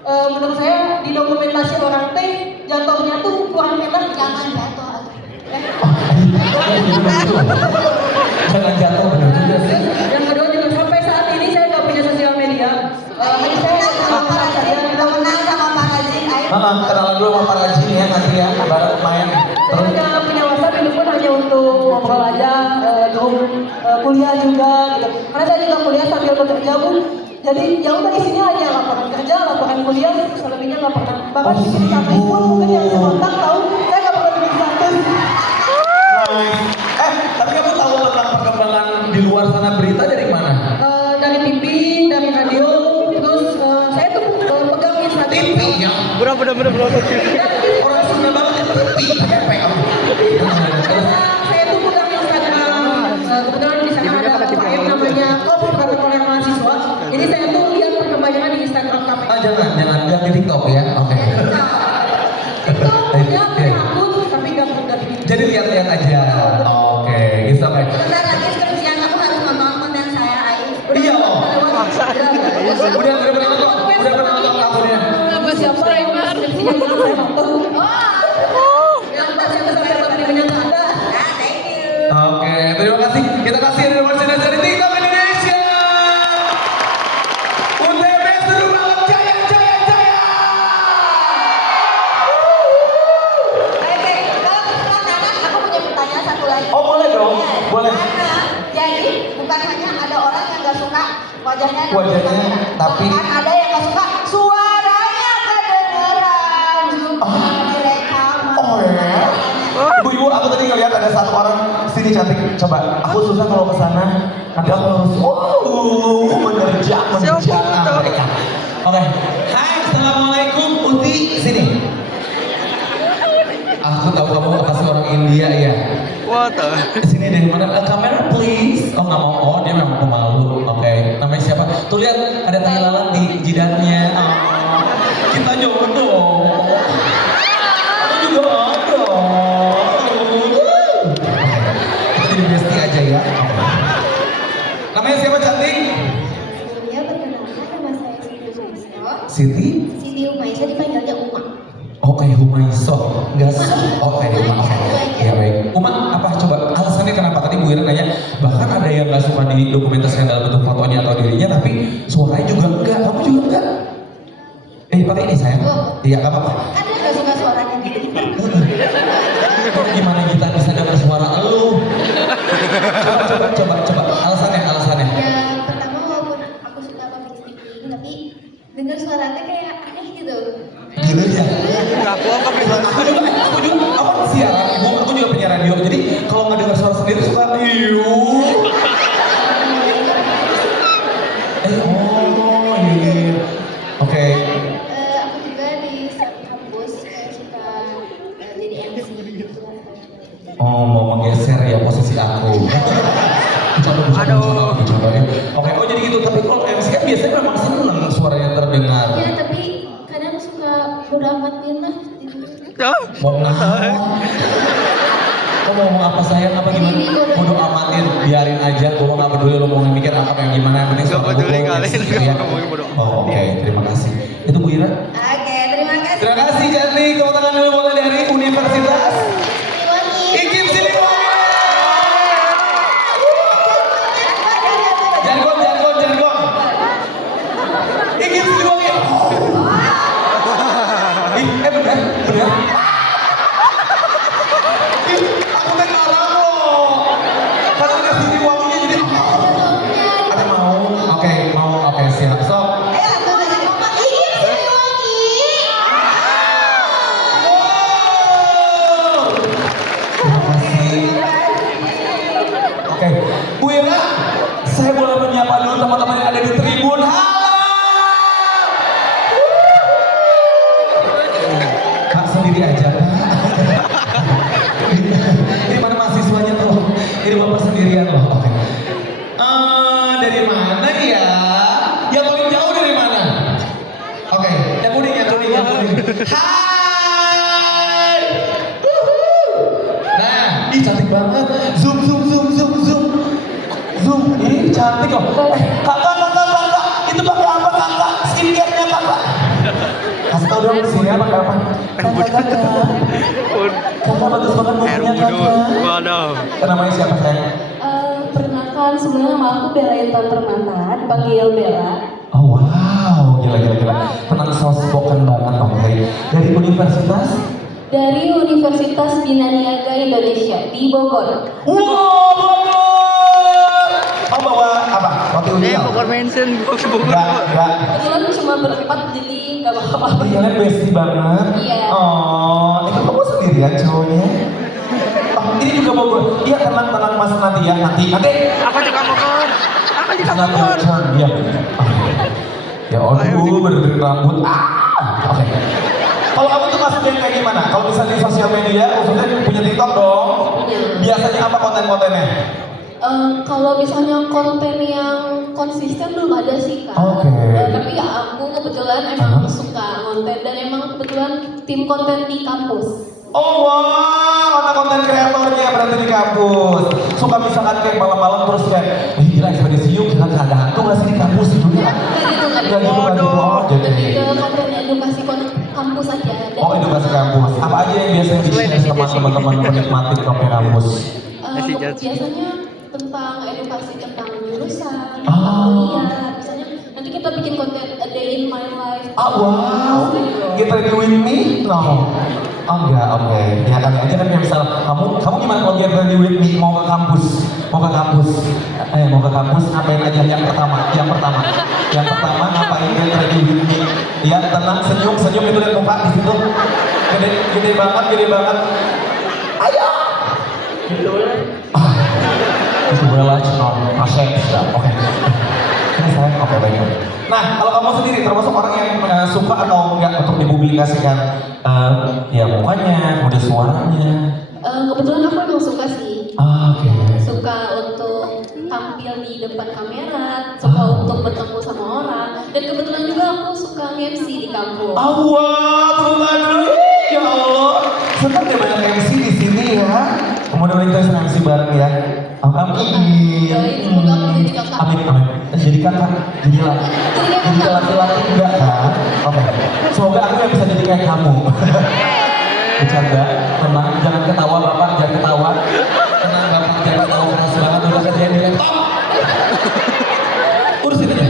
menurut saya didokumentasi orang teh jatuhnya tuh kurang enak. Jangan jatuh. Jangan jatuh, benar juga sih. Yang kedua juga sampai saat ini saya nggak punya sosial media. Hanya saya sama saja Kita menang sama Pak Rajin. Ayo. Kenalan dulu sama Pak Rajin ya nanti ya, bareng main. Saya hanya punya WhatsApp itu pun hanya untuk ngobrol aja, kuliah juga gitu. Karena saya juga kuliah sambil bekerja Bu. Jadi ya udah isinya hanya laporan kerja, laporan kuliah, selebihnya nggak pernah. Bahkan bikin status pun mungkin yang saya kontak tahu, saya nggak pernah bikin status. Orang Sunda banget ya. Saya tuh pegang Instagram, kebetulan di sana ada UKM namanya Kopi Protokol Mahasiswa. Jadi saya tuh lihat perkembangan di Instagram KPK. Ah jangan lihat di TikTok ya. Oke. Itu dia punya akun tapi gak bikin. Jadi lihat-lihat aja. Oke, gitu oke. Bentar lagi skripsian aku harus nonton konten saya, Ai. Iya loh. Udah pernah nonton kok. Udah pernah nonton akunnya. Siapa yang skripsinya saya nonton? Yang tak siapa saya bakal menyangka Anda. Nah, thank you. Oke, terima kasih. Kita kasih Universitas dari TikTok Indonesia. UTB seru banget, jaya, jaya, jaya. Oke, kalau kesempatan aku punya pertanyaan satu lagi. Oh boleh dong, Yes. boleh. Karena jadi bukan hanya ada orang yang gak suka wajahnya, tapi bahkan ada yang gak suka suaranya kedengeran juga direkaman. oh ya. Ibu-ibu, aku tadi ngeliat ada satu orang sini cantik. Coba, aku susah kalau kesana. Nanti aku harus menerjang mereka. Oke. Hai, assalamualaikum. Uti, sini. Aku tahu kamu pasti orang India ya. Sini deh, mana kamera please. Oh nggak mau, oh dia memang pemalu. Oke, namanya siapa? Tuh lihat ada tai lalat di jidatnya. Oh, kita jodoh. Aku juga ada. Kita jadi bestie aja ya. Namanya siapa cantik? Sebelumnya perkenalkan nama saya Siti Umaisah. Siti. Siti Umaisah dipanggilnya Uma. Oke, Humaiso. Enggak sih. Oke, Uma. Ya baik. Uma, apa coba alasannya kenapa tadi Bu Ira nanya? Bahkan ada yang nggak suka didokumentasikan dalam bentuk fotonya atau dirinya, tapi suaranya juga enggak. Kamu juga enggak? Pakai ini sayang. Iya, nggak apa-apa. Kan dia gak suka suaranya gitu. Gimana kita bisa dengar suara lu? Coba. Alasannya. Yang pertama walaupun aku suka public speaking, tapi dengar suaranya kayak aneh gitu. Gila ya? Aku juga apa siaran ibu, aku juga penyiar radio. Jadi kalau nggak dengar suara sendiri suka iya. Oke. Aku juga di kampus suka jadi MC gitu. Oh, mau menggeser ya posisi aku. Bercanda ya. Oke, oh jadi gitu. Tapi kalau MC kan biasanya memang seneng suaranya terdengar. Iya, tapi kadang suka udah amatin lah. Mau ngomong? Kau mau ngomong apa sayang? Apa gimana? Bodo amatin, biarin aja. Gue nggak peduli lo mau mikir apa yang gimana. Yang penting suara gue ya. Oh, oke, terima kasih. Itu Bu Ira. Oke, terima kasih. Terima kasih cantik. Tepuk tangan dulu boleh dari Universitas IKIP Siliwangi. Jargon. IKIP Siliwangi. Bener. Aku kan ngarang loh. Karena ada Siliwanginya jadi ada mau. Oke, siap. So, Ayo, aku kasih kompak. IKIP Siliwangi. terima kasih. Oke, Bu Ira, saya boleh menyapa dulu teman-teman yang ada di tribun. Halo. Kak sendiri aja, Kak. Ini mana mahasiswanya tuh? Ini Bapak sendirian loh. Oke. Dari mana ya? Yang paling jauh dari mana? Oke, yang kuning. Hai. Nah, ih cantik banget. Zoom. Ih cantik kok. Kakak. Itu pakai apa kakak? Skincare-nya kakak. Kasih tau dong di sini pakai apa? Kakak. Kakak bagus banget mobilnya kakak. Namanya siapa sayang? Perkenalkan, sebenarnya nama aku Bella Intan Permata, dipanggil Bella. Oh wow, gila. Tenang soft-spoken banget, oke. Dari universitas? Dari Universitas Bina Niaga Indonesia di Bogor. Wow, Bogor! Oh bawa apa? Roti unyil? Bogor mention. Enggak. Kebetulan cuma berempat, jadi nggak apa-apa. Iya kan bestie banget. Iya. Oh, itu kamu sendirian cowoknya? Oh, ini juga Bogor. Iya, tenang Mas nanti ya, nanti. Aku juga Bogor. Iya. Ya aduh, bener-bener rambut. Oke. Kalau kamu tuh masuk yang kayak gimana? Kalau misalnya di sosial media, maksudnya punya TikTok dong. Biasanya apa konten-kontennya? Kalau misalnya konten yang konsisten belum ada sih Kak. Oke. Tapi ya aku kebetulan emang suka konten dan emang kebetulan tim konten di kampus. Oh wow, anak konten kreatornya berarti di kampus. Suka misalkan kayak malam-malam terus kayak, wih gila ekspedisi yuk, kita ada hantu nggak sih di kampus gitu ya? Nggak gitu. Oh, jadi. Lebih ke konten edukasi kampus aja. Oh, edukasi kampus. Apa aja yang biasanya di-share sama teman-teman penikmati kopi kampus? Biasanya tentang edukasi tentang jurusan, Ah. tentang kuliah. Misalnya nanti kita bikin konten a day in my life. Ah wow, get ready with me? No. Oh enggak, oke. Ya kali aja kan kayak misal kamu gimana kalau get ready with me mau ke kampus? Mau ke kampus ngapain aja yang pertama ngapain get ready with me? Ya tenang, senyum itu lihat muka di situ. Gede banget. Ayo. Itu boleh pasien sudah, oke. Ini saya oke baik. Nah, kalau kamu sendiri termasuk orang yang suka atau enggak untuk dipublikasikan ya mukanya, kemudian suaranya? Kebetulan aku emang suka sih. Oke. Suka untuk tampil di depan kamera, suka untuk bertemu sama orang, dan kebetulan juga aku suka MC di kampus. Wah, tunggu dulu. Ya Allah, senang deh banyak MC di sini ya. Kemudian kita bisa MC bareng ya. Amin. Semoga aku jadi kakak. Amin. Jadi kakak, jadi laki-laki enggak kan? Oke. Semoga aku yang bisa jadi kayak kamu. Bercanda, tenang, jangan ketawa bapak, jangan ketawa. Tenang bapak, jangan ketawa keras banget udah kejadian di laptop. Urusin aja.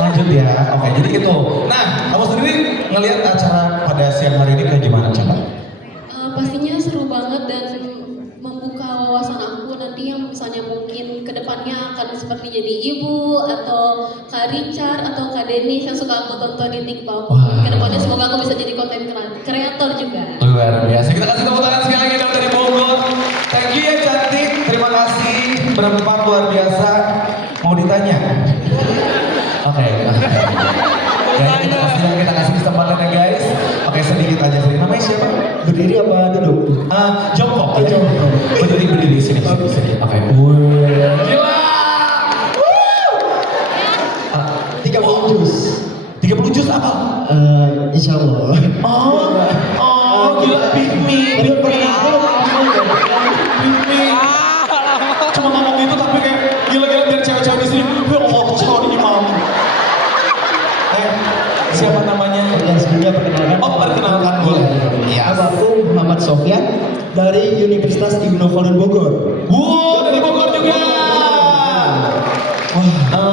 Lanjut ya. Oke, jadi itu. Nah, kamu sendiri ngelihat acara pada siang hari ini kayak gimana coba? Pastinya seru banget dan membuka wawasan aku nanti yang misalnya mungkin kedepannya akan seperti jadi ibu atau Kak Richard atau Kak Denis yang suka aku tonton di TikTok. Kedepannya semoga aku bisa jadi konten kreator juga. Luar biasa. Kita kasih tepuk tangan sekali lagi dong dari Bogor. Thank you ya cantik. Terima kasih. Berempat luar biasa. Mau ditanya? Oke. Ya, kita kasih kesempatan ya guys. Oke, sedikit aja. Namanya siapa? Berdiri apa duduk? Jongkok. Jongkok. Berdiri sini. Oke. Gila. 30 juz. 30 juz apa? Insya Allah. Oh, gila. Pipi. Cuma ngomong gitu tapi kayak gila-gila biar cewek-cewek di sini. Ya Allah, calon imam. Siapa namanya? Yang sebelumnya perkenalkan. Oh, perkenalkan boleh. Nama aku Muhammad Sofyan dari Universitas Ibnu Khaldun Bogor. Dari Bogor juga.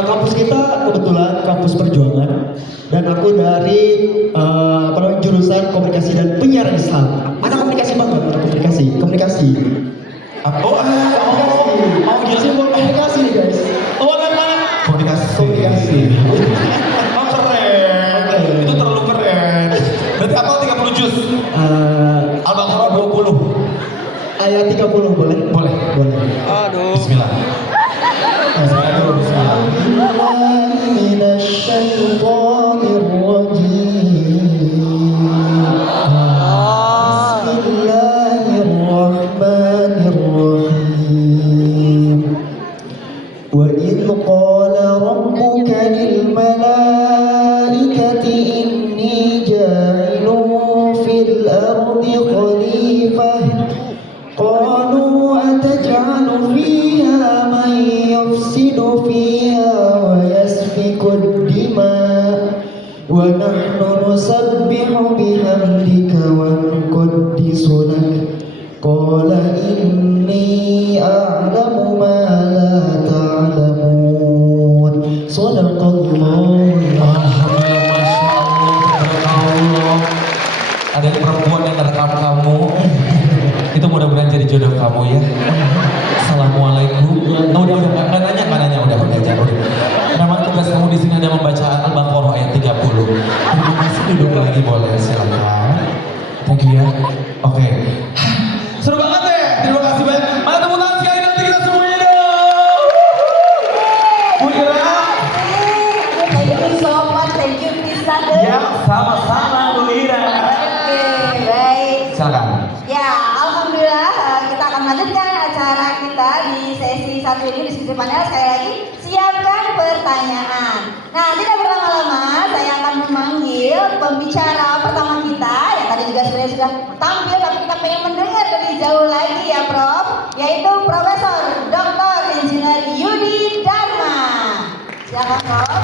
Kampus kita kebetulan kampus perjuangan dan aku dari jurusan komunikasi dan penyiaran Islam. Anak komunikasi banget, komunikasi. Jadi komunikasi nih guys. Anak mana? Komunikasi. Oh keren. Itu terlalu keren. Berarti apa 30 juz? Al-Baqarah 20. Ayat 30 boleh? Boleh. Aduh. Bismillah. وَإِذْ قَالَ رَبُّكَ لِلْمَلَائِكَةِ إِنِّي جَاعِلٌ فِي الْأَرْضِ خَلِيفَةً قَالُوا أَتَجْعَلُ فِيهَا مَن يُفْسِدُ فِيهَا وَيَسْفِكُ الدِّمَاءَ وَنَحْنُ نُسَبِّحُ بِحَمْدِكَ وَنُقَدِّسُ لَكَ قَالَ إِنِّي أَعْلَمُ مَا لَا تعلمون. صدق الله. Alhamdulillah, Masya Allah. Ada perempuan yang merekam kamu. Itu mudah-mudahan jadi jodoh kamu ya. Assalamualaikum. Udah nggak nanya udah aja. Memang tugas kamu di sini ada membaca Al-Baqarah ayat 30. Terima kasih, duduk lagi boleh, silakan. Thank you ya. Oke. Seru banget ya. Terima kasih banyak. Mana tepuk tangan sekali nanti kita semuanya dong. Bu Ira. Thank you so much, thank you Krista. Ya, sama-sama Bu Ira. satu ini diskusi panel. Sekali lagi, siapkan pertanyaan. Nah, tidak berlama-lama, saya akan memanggil pembicara pertama kita, yang tadi juga sebenarnya sudah tampil, tapi kita pengen mendengar lebih jauh lagi ya Prof, yaitu Profesor Dr. Engineer Yudi Dharma. Silakan Prof.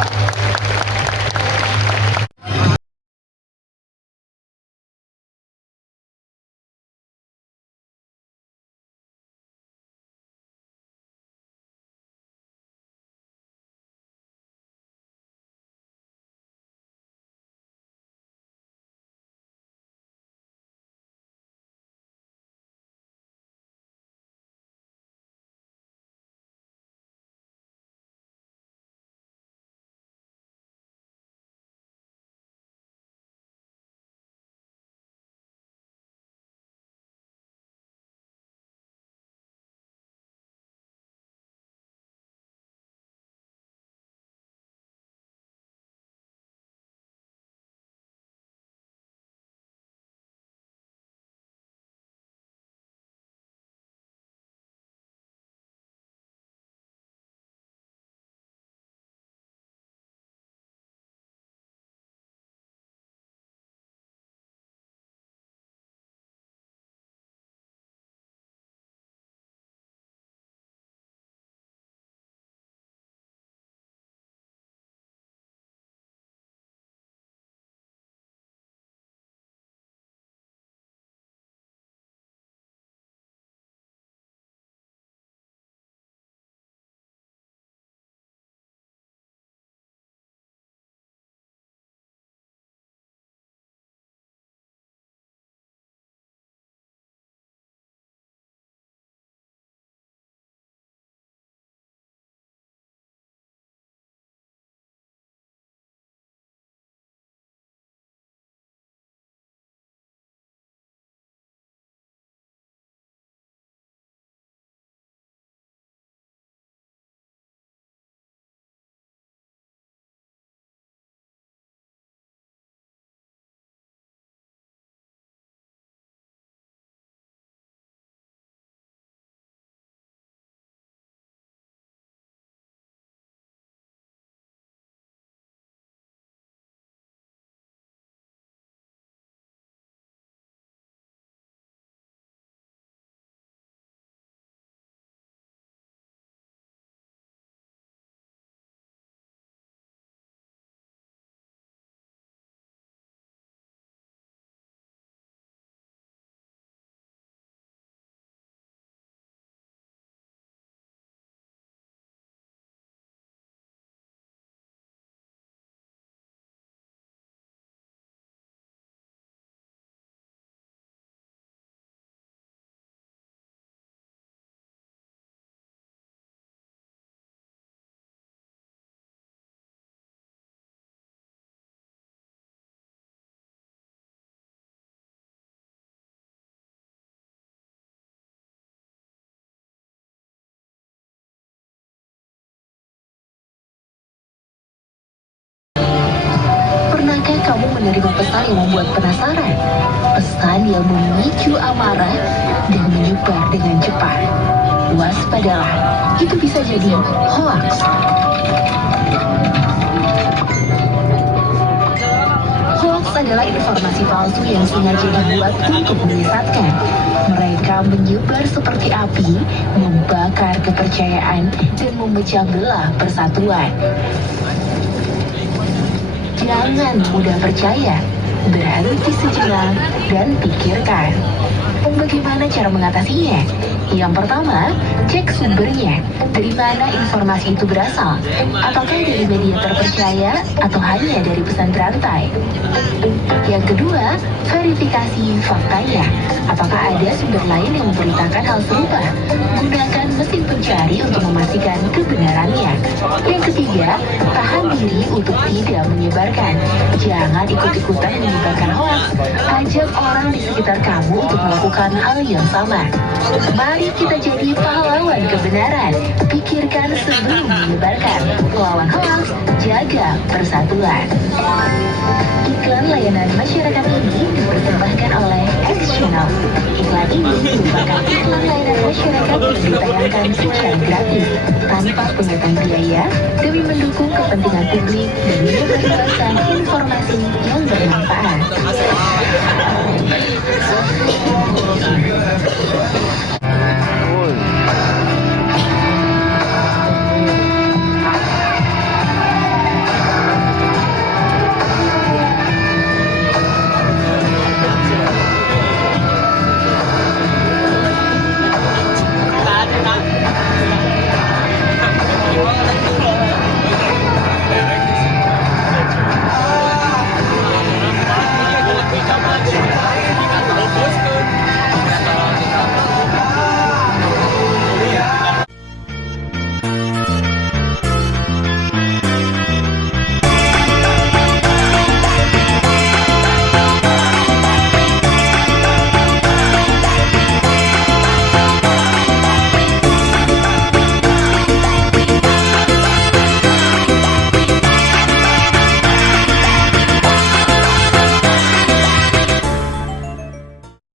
Pernahkah kamu menerima pesan yang membuat penasaran? Pesan yang memicu amarah dan menyebar dengan cepat. Waspadalah, itu bisa jadi hoax. Hoax adalah informasi palsu yang sengaja dibuat untuk menyesatkan. Mereka menyebar seperti api, membakar kepercayaan, dan memecah belah persatuan. Jangan mudah percaya, berhenti sejenak dan pikirkan. Bagaimana cara mengatasinya? Yang pertama, cek sumbernya. Dari mana informasi itu berasal? Apakah dari media terpercaya atau hanya dari pesan berantai? Yang kedua, verifikasi faktanya. Apakah ada sumber lain yang memberitakan hal serupa? Gunakan mesin pencari untuk memastikan kebenarannya. Yang ketiga, tahan diri untuk tidak menyebarkan. Jangan ikut-ikutan menyebarkan hoax. Ajak orang di sekitar kamu untuk melakukan hal yang sama. Mari kita jadi pahlawan lawan kebenaran. Pikirkan sebelum menyebarkan. Lawan hoax, jaga persatuan. Iklan layanan masyarakat ini dipersembahkan oleh X Channel. Iklan ini merupakan iklan layanan masyarakat yang ditayangkan secara gratis tanpa pungutan biaya demi mendukung kepentingan publik dan menyebarluaskan informasi yang bermanfaat.